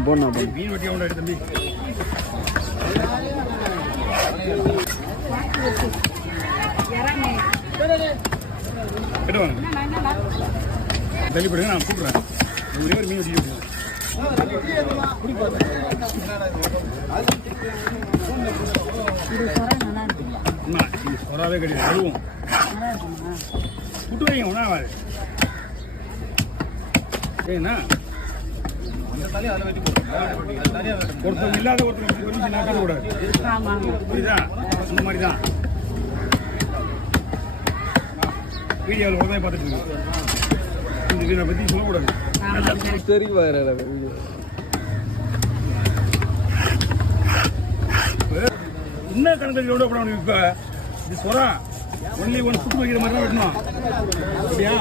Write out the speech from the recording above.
போண்ணா மீன் வெட்டி அவன் தம்பி கிட்டவாங்க தள்ளிப்படுங்க நான் கூப்பிட்றேன் ஒரே ஒரு மீன் வெட்டி சொராவே கிடையாது அழுவும் விட்டு வைங்க ஒன்றா ஏன்னா ஒருத்தர் இல்லாத ஒருத்தர் கூடாது புரியுதா இந்த மாதிரி தான் வீடியோவில் உடனே பார்த்துட்டு இருக்கு இந்த வீடியோ பற்றி சொல்லக்கூடாது சரி என்ன கணக்கு எவ்வளோ படம் இப்போ இது சொரா ஒன்லி ஒன் சுட்டு வைக்கிற மாதிரி தான் வெட்டணும் அப்படியா